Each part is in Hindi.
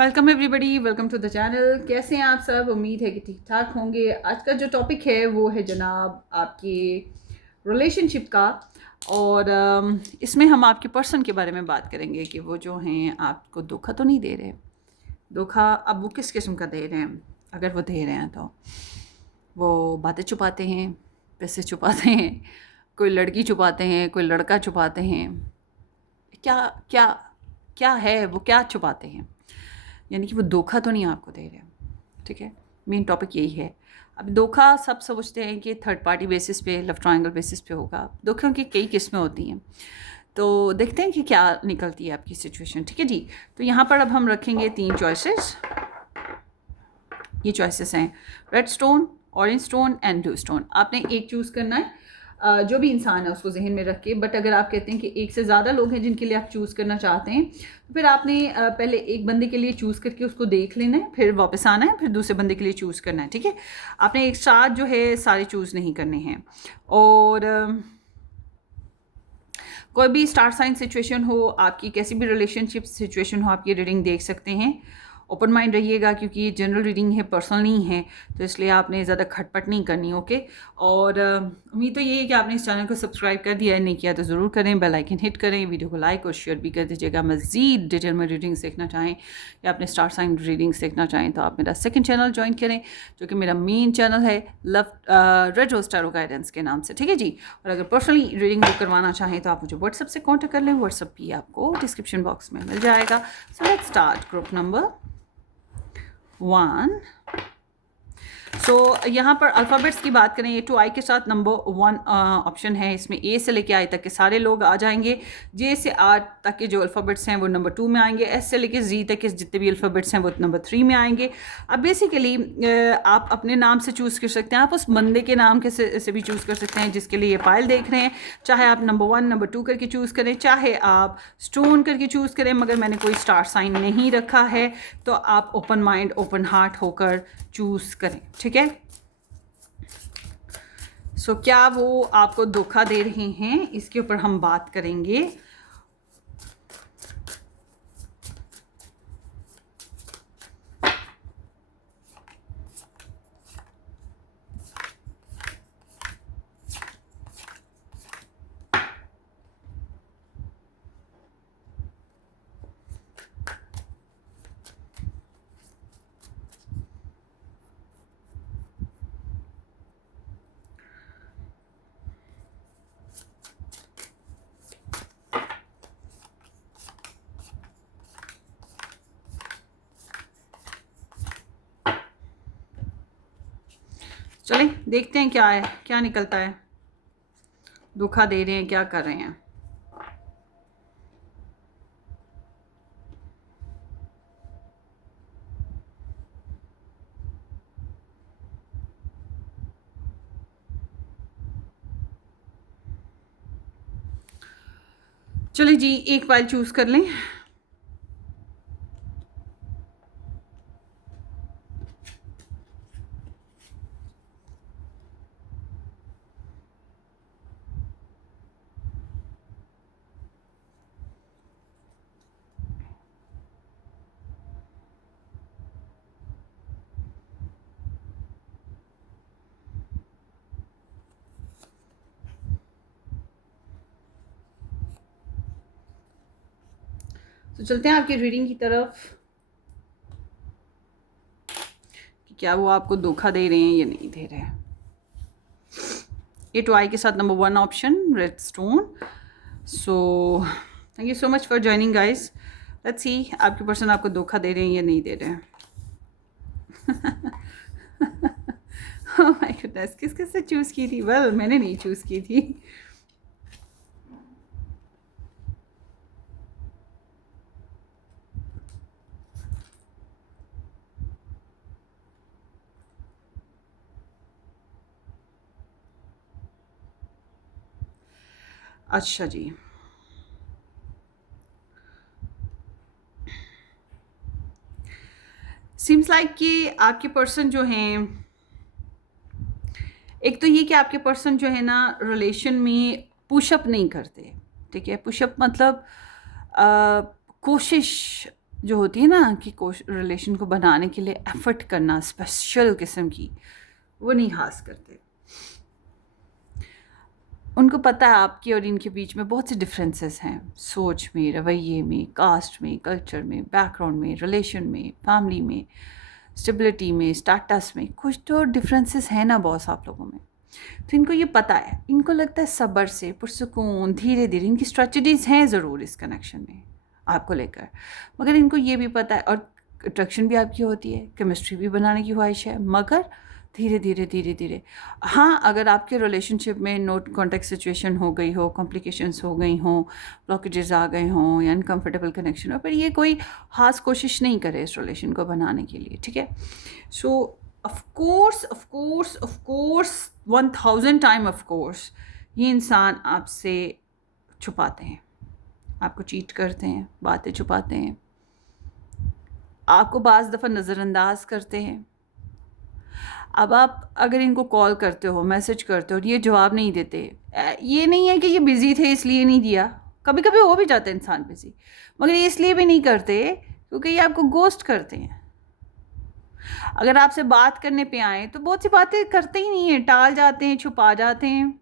Welcome everybody, welcome to the channel. कैसे हैं आप सब? उम्मीद है कि ठीक ठाक होंगे। आज का जो टॉपिक है वो है जनाब आपकी रिलेशनशिप का। और इसमें हम आपके पर्सन के बारे में बात करेंगे कि वो जो हैं आपको धोखा तो नहीं दे रहे। धोखा अब वो किस किस्म का दे रहे हैं? अगर वो दे रहे हैं तो वो बातें छुपाते हैं, पैसे छुपाते हैं, कोई लड़की छुपाते हैं, कोई लड़का छुपाते हैं। क्या क्या क्या है वो, क्या छुपाते हैं? यानी कि वो धोखा तो नहीं आपको दे रहे। ठीक है, मेन टॉपिक यही है। अब धोखा सब समझते हैं कि थर्ड पार्टी बेसिस पे, लव ट्रायंगल बेसिस पे होगा। धोखों की कई किस्में होती हैं, तो देखते हैं कि क्या निकलती है आपकी सिचुएशन। ठीक है जी। तो यहाँ पर अब हम रखेंगे 3 चॉइसेस। ये चॉइसेस हैं red stone, orange stone and blue stone. आपने एक चूज़ करना है, जो भी इंसान है उसको जहन में रख के। बट अगर आप कहते हैं कि एक से ज़्यादा लोग हैं जिनके लिए आप चूज़ करना चाहते हैं, तो फिर आपने पहले एक बंदे के लिए चूज़ करके उसको देख लेना है, फिर वापस आना है, फिर दूसरे बंदे के लिए चूज़ करना है। ठीक है, आपने एक साथ जो है सारे चूज़ नहीं करने हैं। और कोई भी स्टार साइन सिचुएशन हो, आपकी कैसी भी रिलेशनशिप सिचुएशन हो, आप ये रीडिंग देख सकते हैं। ओपन माइंड रहिएगा, क्योंकि ये जनरल रीडिंग है, पर्सनल नहीं है, तो इसलिए आपने ज़्यादा खटपट नहीं करनी। ओके। और उम्मीद तो ये है कि आपने इस चैनल को सब्सक्राइब कर दिया है, नहीं किया तो ज़रूर करें, बेल आइकन हिट करें, वीडियो को लाइक और शेयर भी कर दीजिएगा। मज़ीद डिटेल में रीडिंग्स देखना चाहें या अपने स्टार साइन रीडिंग्स देखना चाहें तो आप मेरा सेकंड चैनल ज्वाइन करें, जो कि मेरा मेन चैनल है love red rose tarot guidance के नाम से। ठीक है जी। और अगर पर्सनली रीडिंग बुक करवाना चाहें तो आप मुझे व्हाट्सएप से कॉन्टेक्ट कर लें। व्हाट्सएप भी आपको डिस्क्रिप्शन बॉक्स में मिल जाएगा। So let's start. Group number 1। सो यहाँ पर अल्फ़ाबेट्स की बात करें, ए टू आई के साथ नंबर 1 ऑप्शन है। इसमें ए से लेके आई तक के सारे लोग आ जाएंगे। जे से आर तक के जो अल्फ़ाबेट्स हैं वो नंबर 2 में आएंगे। एस से लेके जी तक के जितने भी अल्फ़ाबेट्स हैं वो नंबर 3 में आएंगे। अब बेसिकली आप अपने नाम से चूज़ कर सकते हैं, आप उस बंदे के नाम के से भी चूज़ कर सकते हैं जिसके लिए ये फाइल देख रहे हैं। चाहे आप नंबर 1 नंबर 2 करके चूज़ करें, चाहे आप स्टोन करके चूज़ करें, मगर मैंने कोई स्टार साइन नहीं रखा है, तो आप ओपन माइंड ओपन हार्ट होकर चूज़ करें। ठीक है। सो क्या वो आपको धोखा दे रहे हैं, इसके ऊपर हम बात करेंगे। चलें देखते हैं क्या है, क्या निकलता है। धोखा दे रहे हैं, क्या कर रहे हैं? चलिए जी, एक फाइल चूज़ कर लें। तो चलते हैं आपकी रीडिंग की तरफ कि क्या वो आपको धोखा दे रहे हैं या नहीं दे रहे हैं। ए टू आई के साथ number 1 option red stone. So thank you so much for joining guys. Let's see आपके पर्सन आपको धोखा दे रहे हैं या नहीं दे रहे हैं। ओह माय गुडनेस, किस किस से चूज़ की थी? वेल मैंने नहीं चूज़ की थी। अच्छा जी, सीम्स लाइक कि आपके पर्सन जो हैं, एक तो ये कि आपके पर्सन जो है ना रिलेशन में पुशअप नहीं करते। ठीक है, पुशअप मतलब कोशिश जो होती है ना कि रिलेशन को बनाने के लिए एफर्ट करना स्पेशल किस्म की, वो नहीं हास करते। उनको पता है आपके और इनके बीच में बहुत से डिफरेंसेस हैं, सोच में, रवैये में, कास्ट में, कल्चर में, बैकग्राउंड में, रिलेशन में, फैमिली में, स्टेबिलिटी में, स्टेटस में, कुछ तो डिफरेंसेस हैं ना बॉस आप लोगों में। तो इनको ये पता है, इनको लगता है सब्र से, पुरसुकून, धीरे धीरे, इनकी स्ट्रेटजीज हैं ज़रूर इस कनेक्शन में आपको लेकर, मगर इनको ये भी पता है, और अट्रैक्शन भी आपकी होती है, केमिस्ट्री भी बनाने की ख्वाहिश है, मगर धीरे धीरे धीरे धीरे। हाँ, अगर आपके रिलेशनशिप में नो कॉन्टेक्ट सिचुएशन हो गई हो, कॉम्प्लिकेशंस हो गई हों, ब्लॉकेजेस आ गए हों या अनकम्फर्टेबल कनेक्शन हो, पर ये कोई खास कोशिश नहीं करे इस रिलेशन को बनाने के लिए, ठीक है। सो of course 1000 time of course ये इंसान आपसे छुपाते हैं, आपको चीट करते हैं, बातें छुपाते हैं, आपको बाज़ दफ़ा नज़रअंदाज करते हैं। अब आप अगर इनको कॉल करते हो, मैसेज करते हो और ये जवाब नहीं देते, ये नहीं है कि ये बिज़ी थे इसलिए नहीं दिया, कभी कभी हो भी जाता है इंसान बिज़ी, मगर ये इसलिए भी नहीं करते क्योंकि ये आपको गोस्ट करते हैं। अगर आपसे बात करने पे आए तो बहुत सी बातें करते ही नहीं हैं, टाल जाते हैं, छुपा जाते हैं।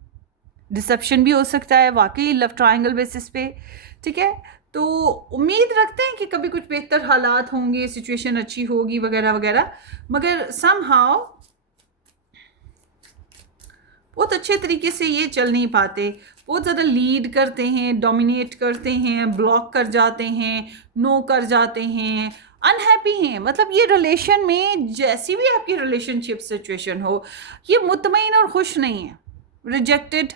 डिसेप्शन भी हो सकता है वाकई लव ट्रायंगल बेसिस पे, ठीक है। तो उम्मीद रखते हैं कि कभी कुछ बेहतर हालात होंगे, सिचुएशन अच्छी होगी वगैरह वगैरह, मगर समहाउ बहुत अच्छे तरीके से ये चल नहीं पाते, बहुत ज़्यादा लीड करते हैं, डोमिनेट करते हैं, ब्लॉक कर जाते हैं, नो कर जाते हैं, अनहैप्पी हैं। मतलब ये रिलेशन में जैसी भी आपकी रिलेशनशिप सिचुएशन हो, ये मुतमईन और खुश नहीं है, रिजेक्टेड।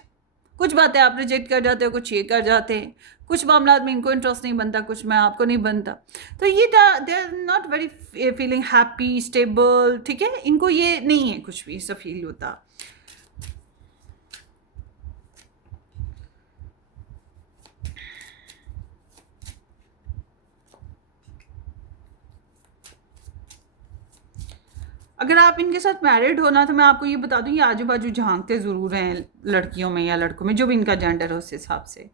कुछ बातें आप रिजेक्ट कर जाते हो, कुछ ये कर जाते हैं, कुछ मामला में इनको इंटरेस्ट नहीं बनता, कुछ में आपको नहीं बनता, तो ये they are not very feeling happy stable, ठीक है। इनको ये नहीं है कुछ भी ऐसा फील होता। अगर आप इनके साथ मैरिड हो ना, तो मैं आपको ये बता दूं, ये आजू बाजू झांकते ज़रूर हैं लड़कियों में या लड़कों में, जो भी इनका जेंडर हो उस हिसाब से।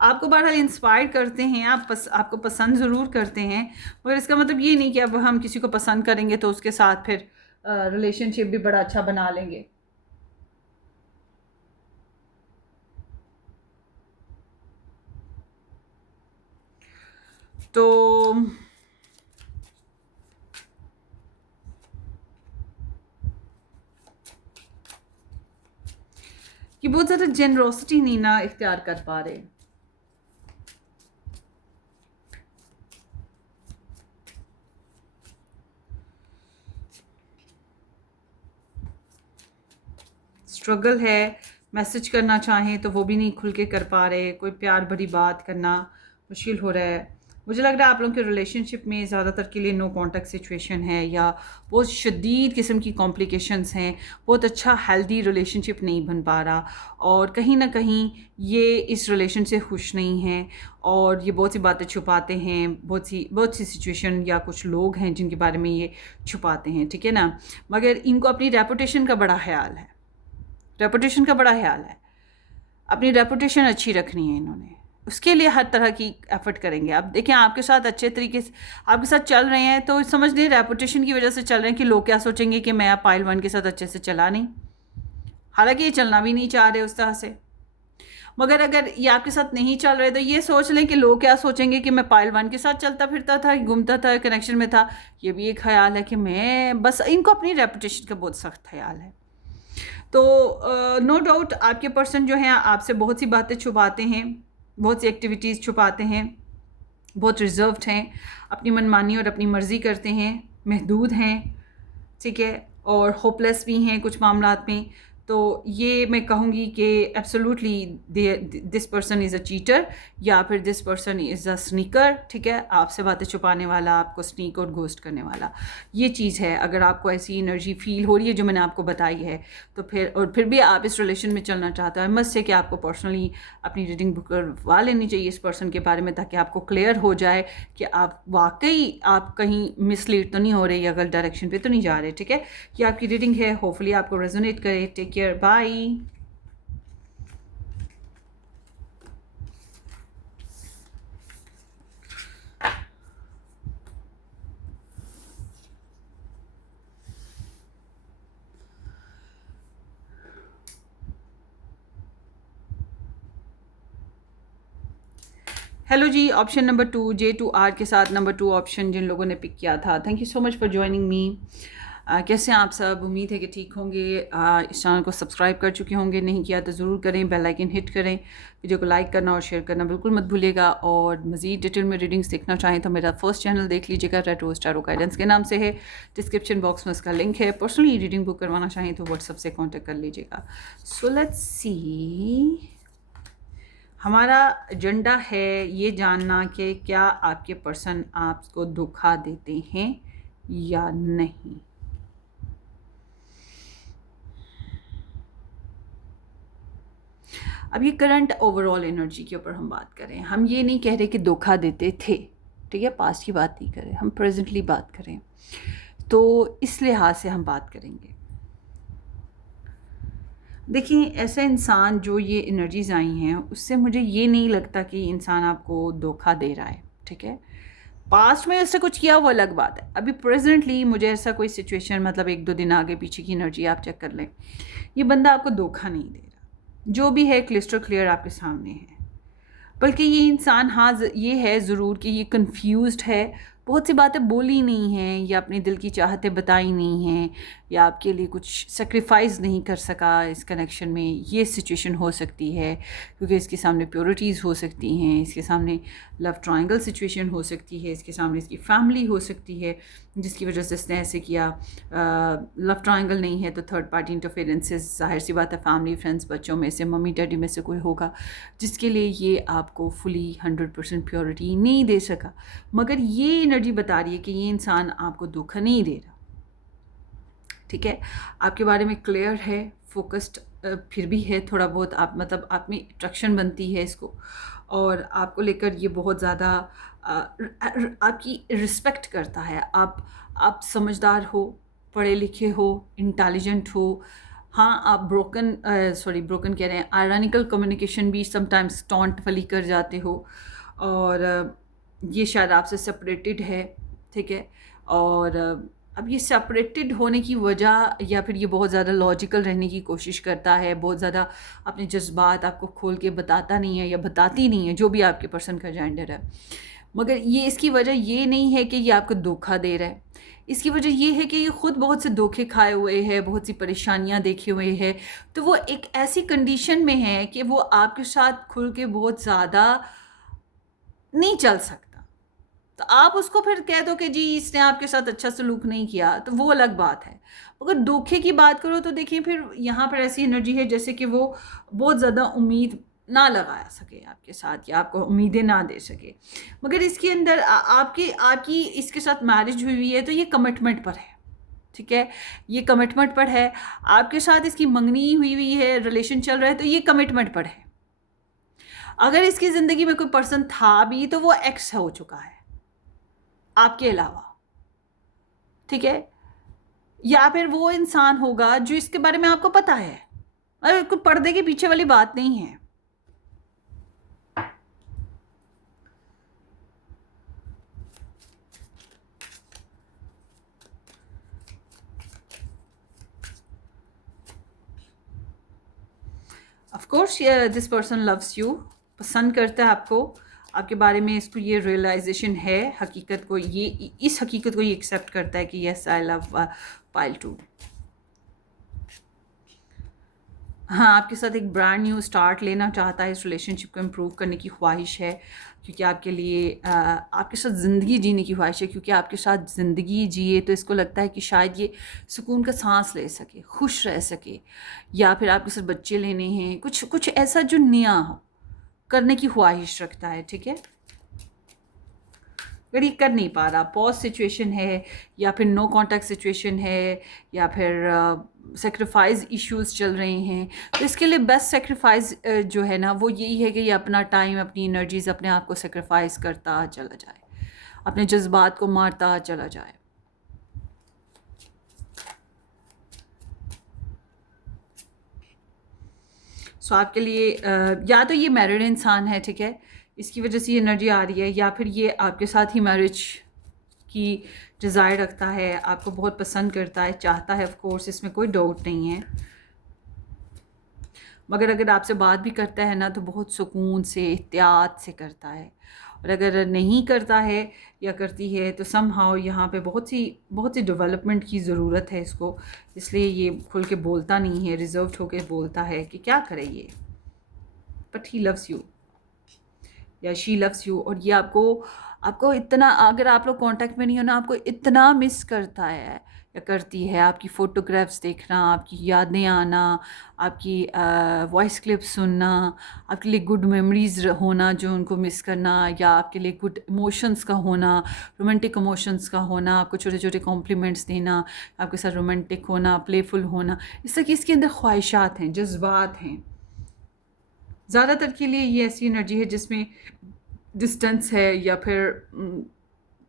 आपको बहरहाल इंस्पायर करते हैं, आपको पसंद ज़रूर करते हैं, मगर इसका मतलब ये नहीं कि अब हम किसी को पसंद करेंगे तो उसके साथ फिर रिलेशनशिप भी बड़ा अच्छा बना लेंगे। तो ये बहुत ज़्यादा जेनरोसिटी नहीं ना इख्तियार कर पा रहे। स्ट्रगल है, मैसेज करना चाहें तो वो भी नहीं खुल के कर पा रहे, कोई प्यार भरी बात करना मुश्किल हो रहा है। मुझे लग रहा है आप लोगों के रिलेशनशिप में ज़्यादातर के लिए नो कॉन्टैक्ट सिचुएशन है, या बहुत शदीद किस्म की कॉम्प्लिकेशंस हैं, बहुत अच्छा हेल्दी रिलेशनशिप नहीं बन पा रहा, और कहीं ना कहीं ये इस रिलेशन से खुश नहीं हैं, और ये बहुत सी बातें छुपाते हैं, बहुत सी सिचुएशन या कुछ लोग हैं जिनके बारे में ये छुपाते हैं, ठीक है ना। मगर इनको अपनी रेपुटेशन का बड़ा ख्याल है, रेपुटेशन का बड़ा ख्याल है, अपनी रेपुटेशन अच्छी रखनी है इन्होंने, उसके लिए हर तरह की एफर्ट करेंगे। अब देखिए आपके साथ अच्छे तरीके से आपके साथ चल रहे हैं, तो समझ लें रेपुटेशन की वजह से चल रहे हैं कि लोग क्या सोचेंगे कि मैं पायल 1 के साथ अच्छे से चला नहीं, हालांकि ये चलना भी नहीं चाह रहे उस तरह से। मगर अगर ये आपके साथ नहीं चल रहे तो ये सोच लें कि लोग क्या सोचेंगे कि मैं पायल 1 के साथ चलता फिरता था, घूमता था, कनेक्शन में था। ये भी एक ख्याल है कि मैं बस, इनको अपनी रेपुटेशन का बहुत सख्त ख्याल है। तो नो डाउट आपके पर्सन जो हैं आपसे बहुत सी बातें छुपाते हैं, बहुत सी एक्टिविटीज़ छुपाते हैं, बहुत रिजर्व्ड हैं, अपनी मनमानी और अपनी मर्ज़ी करते हैं, महदूद हैं, ठीक है, और होपलेस भी हैं कुछ मामलात में। तो ये मैं कहूँगी कि absolutely this person is a cheater, या फिर this person is a sneaker, ठीक है, आपसे बातें छुपाने वाला, आपको स्नीक और घोस्ट करने वाला, ये चीज़ है। अगर आपको ऐसी एनर्जी फील हो रही है जो मैंने आपको बताई है, तो फिर भी आप इस रिलेशन में चलना चाहते हैं, मस्ट से कि आपको पर्सनली अपनी रीडिंग बुक करवा लेनी चाहिए इस पर्सन के बारे में, ताकि आपको क्लियर हो जाए कि आप वाकई आप कहीं मिसलीड तो नहीं हो रहे या गलत डायरेक्शन पे तो नहीं जा रहे, ठीक है। कि आपकी रीडिंग है, होपफुली आपको रेजोनेट करे। Take care, bye. हेलो जी, ऑप्शन नंबर 2 J2R के साथ नंबर 2 ऑप्शन जिन लोगों ने पिक किया था, thank you so much for joining me. कैसे हैं आप सब? उम्मीद है कि ठीक होंगे। इस चैनल को सब्सक्राइब कर चुके होंगे, नहीं किया तो ज़रूर करें, बेल आइकन हिट करें, वीडियो को लाइक करना और शेयर करना बिल्कुल मत भूलिएगा। और मज़ीद डिटेल में रीडिंग्स देखना चाहें तो मेरा फर्स्ट चैनल देख लीजिएगा, रेड रोज टैरो गाइडेंस के नाम से है। डिस्क्रिप्शन बॉक्स में उसका लिंक है। पर्सनली रीडिंग बुक करवाना चाहें तो व्हाट्सअप से कॉन्टेक्ट कर लीजिएगा। सो लेट्स सी, हमारा एजेंडा है ये जानना कि क्या आपके पर्सन आपको धोखा देते हैं या नहीं। अब ये करंट ओवरऑल एनर्जी के ऊपर हम बात करें। हम ये नहीं कह रहे कि धोखा देते थे, ठीक है, पास्ट की बात नहीं करें, हम प्रेजेंटली बात करें। तो इस लिहाज से हम बात करेंगे। देखिए, ऐसा इंसान जो ये एनर्जीज आई हैं उससे मुझे ये नहीं लगता कि इंसान आपको धोखा दे रहा है, ठीक है। पास्ट में ऐसा कुछ किया वो अलग बात है। अभी प्रेजेंटली मुझे ऐसा कोई सिचुएशन, मतलब 1-2 दिन आगे पीछे की एनर्जी आप चेक कर लें, ये बंदा आपको धोखा नहीं दे रहा। जो भी है क्लिस्टर क्लियर आपके सामने है। बल्कि ये इंसान, हाँ ये है ज़रूर कि ये कंफ्यूज्ड है, बहुत सी बातें बोली नहीं हैं या अपने दिल की चाहतें बताई नहीं हैं या आपके लिए कुछ सेक्रीफाइस नहीं कर सका इस कनेक्शन में। ये सिचुएशन हो सकती है क्योंकि इसके सामने प्योरिटीज़ हो सकती हैं, इसके सामने लव ट्रायंगल सिचुएशन हो सकती है, इसके सामने इसकी फैमिली हो सकती है जिसकी वजह से इसने ऐसे किया। लव ट्रायंगल नहीं है तो थर्ड पार्टी इंटरफेरेंसेस, जाहिर सी बात है फैमिली फ्रेंड्स बच्चों में से, मम्मी डैडी में से कोई होगा जिसके लिए ये आपको फुली 100% प्योरिटी नहीं दे सका। मगर ये एनर्जी बता रही है कि ये इंसान आपको धोखा नहीं दे रहा, ठीक है। आपके बारे में क्लियर है, फोकस्ड फिर भी है थोड़ा बहुत। आप मतलब आप में अट्रैक्शन बनती है इसको, और आपको लेकर ये बहुत ज़्यादा आपकी रिस्पेक्ट करता है। आप समझदार हो, पढ़े लिखे हो, इंटेलिजेंट हो। हाँ, आप ब्रोकन कह रहे हैं, आयरनिकल कम्युनिकेशन भी समटाइम्स टॉन्ट वाली कर जाते हो, और ये शायद आपसे सेपरेटेड है, ठीक है। और अब ये सेपरेटेड होने की वजह, या फिर ये बहुत ज़्यादा लॉजिकल रहने की कोशिश करता है, बहुत ज़्यादा अपने जज्बात आपको खोल के बताता नहीं है या बताती नहीं है, जो भी आपके पर्सन का जेंडर है। मगर ये इसकी वजह ये नहीं है कि ये आपको धोखा दे रहा है। इसकी वजह ये है कि ये ख़ुद बहुत से धोखे खाए हुए है, बहुत सी परेशानियां देखे हुए है। तो वो एक ऐसी कंडीशन में है कि वो आपके साथ खुल के बहुत ज़्यादा नहीं चल सकता। तो आप उसको फिर कह दो कि जी इसने आपके साथ अच्छा सलूक नहीं किया, तो वो अलग बात है। अगर धोखे की बात करो तो देखिए, फिर यहाँ पर ऐसी एनर्जी है जैसे कि वो बहुत ज़्यादा उम्मीद ना लगा सके आपके साथ, या आपको उम्मीदें ना दे सके। मगर इसके अंदर आपकी इसके साथ मैरिज हुई है तो ये कमिटमेंट पर है, ठीक है। ये कमिटमेंट पर है। आपके साथ इसकी मंगनी हुई है, रिलेशन चल रहा है, तो ये कमिटमेंट पर है। अगर इसकी ज़िंदगी में कोई पर्सन था भी तो वो एक्स हो चुका है आपके अलावा, ठीक है। या फिर वो इंसान होगा जो इसके बारे में आपको पता है, अरे कोई पर्दे के पीछे वाली बात नहीं है। Of course this person loves you, पसंद करता है आपको, आपके बारे में इसको ये रियलाइजेशन है, हकीकत को ये, इस हकीकत को ये एक्सेप्ट करता है कि यस आई लव पाइल 2। हाँ, आपके साथ एक ब्रांड न्यू स्टार्ट लेना चाहता है, इस रिलेशनशिप को इम्प्रूव करने की ख्वाहिश है, क्योंकि आपके लिए आपके साथ ज़िंदगी जीने की ख्वाहिश है। क्योंकि आपके साथ ज़िंदगी जिए तो इसको लगता है कि शायद ये सुकून का सांस ले सके, खुश रह सके, या फिर आपके साथ बच्चे लेने हैं, कुछ ऐसा जो नया हो करने की ख्वाहिश रखता है, ठीक है। अगर ये कर नहीं पा रहा, पॉज सिचुएशन है, या फिर नो कांटेक्ट सिचुएशन है, या फिर सेक्रीफाइस इश्यूज चल रहे हैं, तो इसके लिए बेस्ट सेक्रीफाइस जो है ना वो यही है कि ये अपना टाइम, अपनी एनर्जीज, अपने आप को सेक्रीफाइस करता चला जाए, अपने जज्बात को मारता चला जाए। सो आपके लिए या तो ये मैरिड इंसान है, ठीक है, इसकी वजह से ये एनर्जी आ रही है, या फिर ये आपके साथ ही मैरिज की डिज़ायर रखता है, आपको बहुत पसंद करता है, चाहता है, ऑफ कोर्स इसमें कोई डाउट नहीं है। मगर अगर आपसे बात भी करता है ना तो बहुत सुकून से, एहतियात से करता है। और अगर नहीं करता है या करती है तो समहाउ यहाँ पे बहुत सी डेवलपमेंट की ज़रूरत है इसको, इसलिए ये खुल के बोलता नहीं है, रिजर्व्ड होकर बोलता है कि क्या करे ये, बट ही लव्स यू या शी लव्स यू। और ये आपको इतना, अगर आप लोग कांटेक्ट में नहीं हो ना, आपको इतना मिस करता है या करती है। आपकी फ़ोटोग्राफ्स देखना, आपकी यादें आना, आपकी वॉइस क्लिप्स सुनना, आपके लिए गुड मेमोरीज होना जो उनको मिस करना, या आपके लिए गुड इमोशंस का होना, रोमांटिक इमोशंस का होना, आपको छोटे छोटे कॉम्प्लीमेंट्स देना, आपके साथ रोमांटिक होना, प्लेफुल होना, इस तरह की इसके अंदर ख्वाहिशात हैं, जज्बात हैं। ज़्यादातर के लिए ये ऐसी एनर्जी है जिसमें डिस्टेंस है, या फिर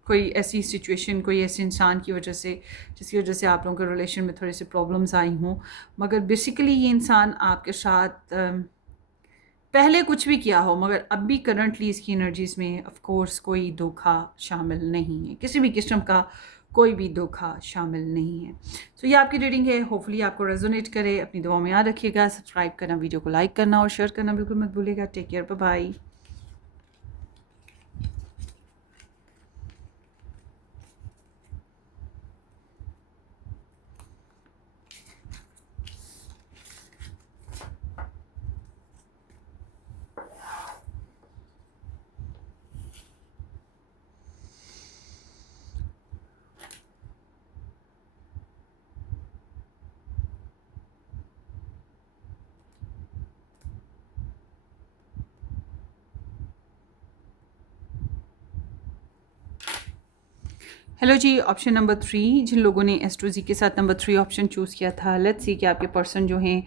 कोई ऐसी सिचुएशन, कोई ऐसे इंसान की वजह से जिसकी वजह से आप लोगों के रिलेशन में थोड़ी सी प्रॉब्लम्स आई हों। मगर बेसिकली ये इंसान आपके साथ पहले कुछ भी किया हो, मगर अब भी करंटली इसकी एनर्जीज़ में ऑफ कोर्स कोई धोखा शामिल नहीं है, किसी भी किस्म का कोई भी धोखा शामिल नहीं है। सो ये आपकी रीडिंग है, होपफुली आपको रेजोनेट करे। अपनी दुआ में याद रखिएगा, सब्सक्राइब करना, वीडियो को लाइक करना और शेयर करना बिल्कुल मत भूलिएगा। Take care, bye bye. Hello जी, ऑप्शन नंबर 3, जिन लोगों ने एस्ट्रोजी के साथ नंबर 3 ऑप्शन चूज़ किया था, लेट्स सी कि आपके पर्सन जो हैं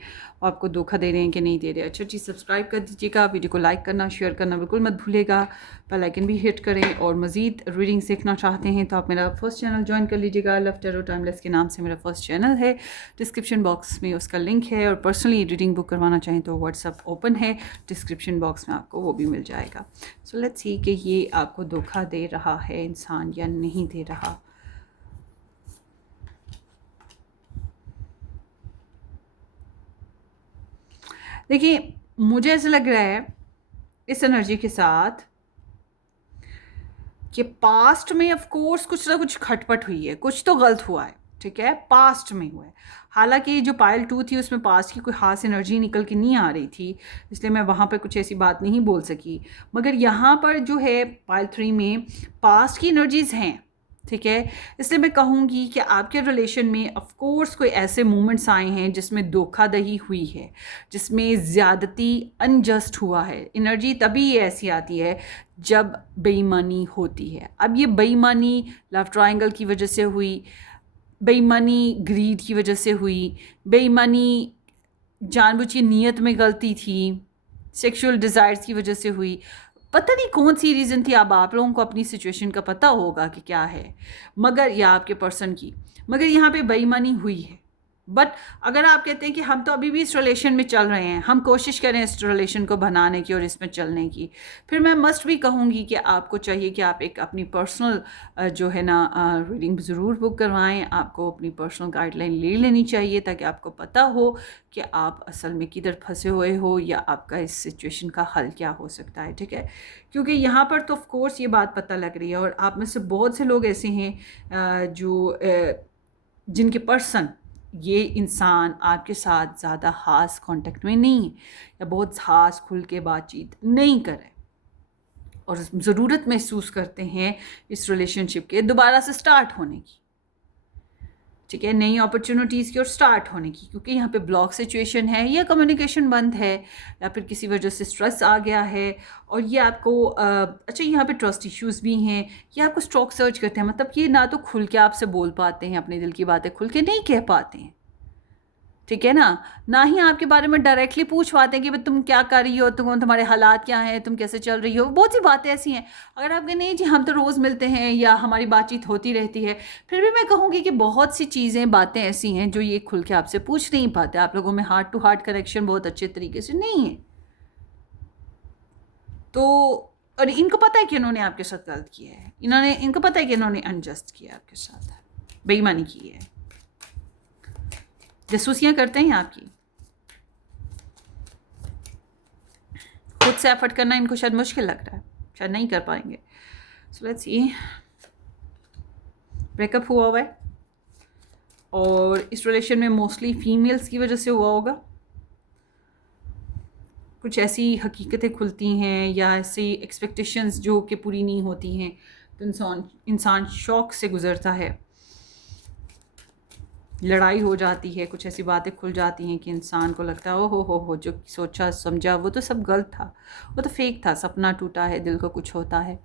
वो आपको धोखा दे रहे हैं कि नहीं दे रहे। अच्छा जी, सब्सक्राइब कर दीजिएगा, वीडियो को लाइक करना, शेयर करना बिल्कुल मत भूलिएगा, बेल आइकन भी हिट करें। और मज़ीद रीडिंग सीखना चाहते हैं तो आप मेरा फर्स्ट चैनल ज्वाइन कर लीजिएगा, लव टैरो टाइमलेस के नाम से मेरा फर्स्ट चैनल है, डिस्क्रिप्शन बॉक्स में उसका लिंक है। और पर्सनली रीडिंग बुक करवाना चाहें तो व्हाट्सअप ओपन है, डिस्क्रिप्शन बॉक्स में आपको वो भी मिल जाएगा। सो लेट्स सी कि ये आपको धोखा दे रहा है इंसान या नहीं दे रहा। देखिए, मुझे ऐसा लग रहा है इस एनर्जी के साथ कि पास्ट में ऑफ कोर्स कुछ ना कुछ खटपट हुई है, कुछ तो गलत हुआ है, ठीक है, पास्ट में हुआ है। हालांकि जो पायल 2 थी उसमें पास्ट की कोई खास एनर्जी निकल के नहीं आ रही थी, इसलिए मैं वहाँ पर कुछ ऐसी बात नहीं बोल सकी। मगर यहाँ पर जो है पायल 3 में पास्ट की एनर्जीज़ हैं, ठीक है, इसलिए मैं कहूँगी कि आपके रिलेशन में ऑफ कोर्स कोई ऐसे मोमेंट्स आए हैं जिसमें धोखाधड़ी हुई है, जिसमें ज़्यादती, अनजस्ट हुआ है। एनर्जी तभी ऐसी आती है जब बेईमानी होती है। अब ये बेईमानी लव ट्रायंगल की वजह से हुई, बेईमानी ग्रीड की वजह से हुई, बेईमानी जानबूझ नीयत में गलती थी, सेक्सुअल डिज़ायर्स की वजह से हुई, पता नहीं कौन सी रीज़न थी। अब आप लोगों को अपनी सिचुएशन का पता होगा कि क्या है, मगर या आपके पर्सन की, मगर यहाँ पे बेईमानी हुई है। बट अगर आप कहते हैं कि हम तो अभी भी इस रिलेशन में चल रहे हैं, हम कोशिश करें इस रिलेशन को बनाने की और इसमें चलने की, फिर मैं मस्ट भी कहूँगी कि आपको चाहिए कि आप एक अपनी पर्सनल जो है ना रीडिंग ज़रूर बुक करवाएं। आपको अपनी पर्सनल गाइडलाइन ले लेनी चाहिए ताकि आपको पता हो कि आप असल में किधर फंसे हुए हो या आपका इस सिचुएशन का हल क्या हो सकता है, ठीक है। क्योंकि यहाँ पर तो ऑफ कोर्स ये बात पता लग रही है, और आप में से बहुत से लोग ऐसे हैं जो जिनके पर्सन, ये इंसान आपके साथ ज़्यादा ख़ास कांटेक्ट में नहीं है या बहुत ख़ास खुल के बातचीत नहीं करे और ज़रूरत महसूस करते हैं इस रिलेशनशिप के दोबारा से स्टार्ट होने की, ठीक है, नई अपॉर्चुनिटीज़ की और स्टार्ट होने की। क्योंकि यहाँ पे ब्लॉक सिचुएशन है, या कम्युनिकेशन बंद है, या फिर किसी वजह से स्ट्रेस आ गया है, और ये आपको अच्छा यहाँ पे ट्रस्ट इश्यूज़ भी हैं, ये आपको स्टॉक सर्च करते हैं, मतलब ये ना तो खुल के आपसे बोल पाते हैं, अपने दिल की बातें खुल के नहीं कह पाते हैं, ठीक है ना ही आपके बारे में डायरेक्टली पूछ पाते हैं कि भाई तुम क्या कर रही हो, तुम्हारे हालात क्या हैं, तुम कैसे चल रही हो। बहुत सी बातें ऐसी हैं, अगर आप कहें नहीं जी हम तो रोज़ मिलते हैं या हमारी बातचीत होती रहती है, फिर भी मैं कहूँगी कि बहुत सी चीज़ें, बातें ऐसी हैं जो ये खुल के आपसे पूछ नहीं पाते। आप लोगों में हार्ट टू हार्ट कनेक्शन बहुत अच्छे तरीके से नहीं है। तो और इनको पता है कि इन्होंने आपके साथ गलत किया है, इनको पता है कि इन्होंने अनजस्ट किया आपके साथ, बेईमानी की है, जासूसियाँ करते हैं आपकी। खुद से एफर्ट करना इनको शायद मुश्किल लग रहा है, शायद नहीं कर पाएंगे। सो लेट्स सी, ब्रेकअप हुआ हुआ है और इस रिलेशन में मोस्टली फीमेल्स की वजह से हुआ होगा। कुछ ऐसी हकीकतें खुलती हैं या ऐसी एक्सपेक्टेशंस जो कि पूरी नहीं होती हैं, तो इंसान शौक से गुज़रता है, लड़ाई हो जाती है, कुछ ऐसी बातें खुल जाती हैं कि इंसान को लगता है ओ हो जो सोचा समझा वो तो सब गलत था, वो तो फेक था, सपना टूटा है, दिल को कुछ होता है,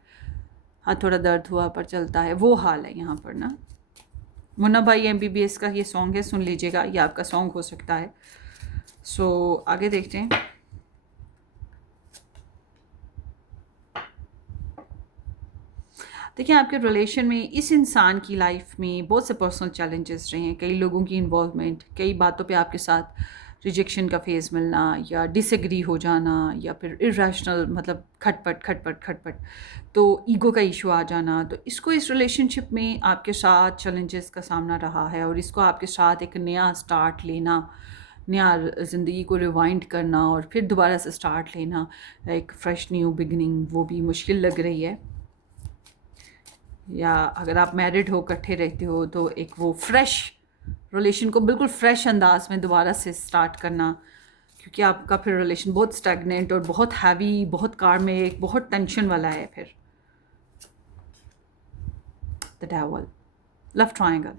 हाँ थोड़ा दर्द हुआ पर चलता है, वो हाल है यहाँ पर ना। मुन्ना भाई MBBS का ये सॉन्ग है, सुन लीजिएगा, ये आपका सॉन्ग हो सकता है। सो आगे देखते हैं। देखिए, आपके रिलेशन में इस इंसान की लाइफ में बहुत से पर्सनल चैलेंजेस रहे हैं, कई लोगों की इन्वॉल्वमेंट, कई बातों पे आपके साथ रिजेक्शन का फेज़ मिलना या डिसएग्री हो जाना या फिर इरेशनल मतलब खटपट, तो ईगो का इशू आ जाना, तो इसको इस रिलेशनशिप में आपके साथ चैलेंजेस का सामना रहा है और इसको आपके साथ एक नया स्टार्ट लेना, नया ज़िंदगी को रिवाइंड करना और फिर दोबारा से स्टार्ट लेना, एक फ़्रेश न्यू बिगनिंग, वो भी मुश्किल लग रही है। या अगर आप मैरिड हो, इकट्ठे रहते हो, तो एक वो फ्रेश रिलेशन को बिल्कुल फ्रेश अंदाज में दोबारा से स्टार्ट करना, क्योंकि आपका फिर रिलेशन बहुत स्टैग्नेंट और बहुत हैवी, बहुत कार्मिक, बहुत टेंशन वाला है। फिर द डेविल, लव ट्रायंगल,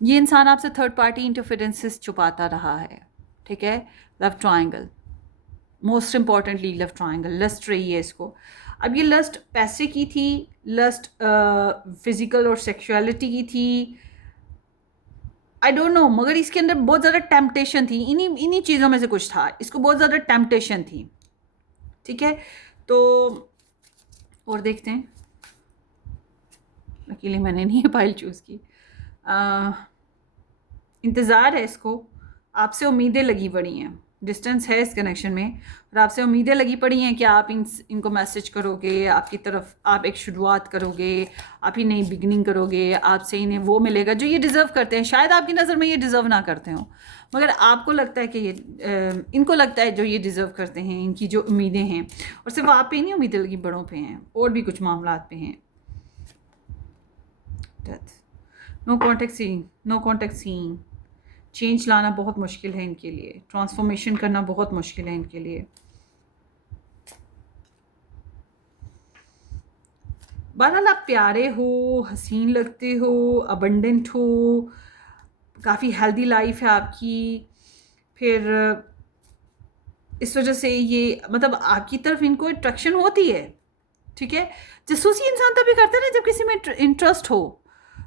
ये इंसान आपसे थर्ड पार्टी इंटरफेरेंसेस छुपाता रहा है, ठीक है। Love triangle, most importantly love triangle, lust रही है इसको। अब ये लस्ट पैसे की थी, लस्ट फिजिकल और सेक्सुअलिटी की थी, आई डोंट नो, मगर इसके अंदर बहुत ज़्यादा टेम्पटेशन थी, इन्हीं चीज़ों में से कुछ था, इसको बहुत ज़्यादा टेम्पटेशन थी, ठीक है। तो और देखते हैं, अकेले मैंने नहीं फाइल चूज़ की, इंतज़ार है इसको, आपसे उम्मीदें लगी पड़ी हैं, डिस्टेंस है इस कनेक्शन में और आपसे उम्मीदें लगी पड़ी हैं कि आप इनको मैसेज करोगे, आपकी तरफ आप एक शुरुआत करोगे, आप ही नई बिगनिंग करोगे, आपसे इन्हें वो मिलेगा जो ये डिज़र्व करते हैं। शायद आपकी नज़र में ये डिज़र्व ना करते हो, मगर आपको लगता है कि ये इनको लगता है जो ये डिज़र्व करते हैं, इनकी जो उम्मीदें हैं, और सिर्फ आप पे नहीं उम्मीदें लगी, बड़ों पे हैं और भी कुछ मामलात पे हैं। Death, no contact scene, change लाना बहुत मुश्किल है इनके लिए, ट्रांसफॉर्मेशन करना बहुत मुश्किल है इनके लिए। बहरहाल आप प्यारे हो, हसीन लगते हो, अबंडेंट हो, काफ़ी हेल्दी लाइफ है आपकी, फिर इस वजह से ये मतलब आपकी तरफ इनको अट्रैक्शन होती है, ठीक है। जासूसी इंसान तभी करते हैं जब किसी में इंटरेस्ट हो,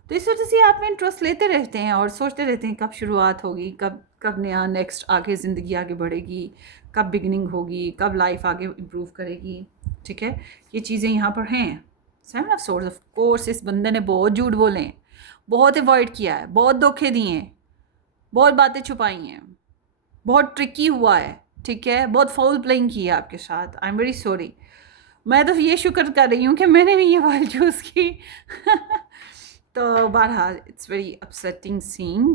तो इस वजह से आप में इंटरेस्ट लेते रहते हैं और सोचते रहते हैं कब शुरुआत होगी, कब नया नेक्स्ट आगे ज़िंदगी आगे बढ़ेगी, कब बिगनिंग होगी, कब लाइफ आगे इम्प्रूव करेगी, ठीक है। ये चीज़ें यहाँ पर हैं। Seven of swords, of course इस बंदे ने बहुत झूठ बोले हैं, बहुत अवॉइड किया है, बहुत धोखे दिए हैं, बहुत बातें छुपाई हैं, बहुत ट्रिकी हुआ है, ठीक है, बहुत फाउल प्लेइंग की है आपके साथ। आई एम वेरी सॉरी, मैं तो ये शुक्र कर रही हूँ कि मैंने भी ये फाइल चूज़ की तो बहरहाल it's very upsetting scene,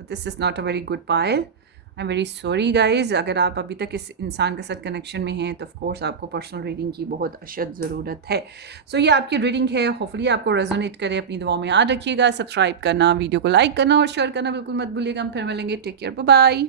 this is not a very good pile. I am very sorry guys, अगर आप अभी तक इस इंसान के साथ कनेक्शन में हैं तो ऑफ कोर्स आपको पर्सनल रीडिंग की बहुत अशद ज़रूरत है। सो ये आपकी रीडिंग है, होपफुली आपको रेजोनेट करे, अपनी दुआओं में याद रखिएगा, सब्सक्राइब करना, वीडियो को लाइक करना और शेयर करना बिल्कुल मत भूलिएगा। हम फिर मिलेंगे, टेक केयर, बाय बाय।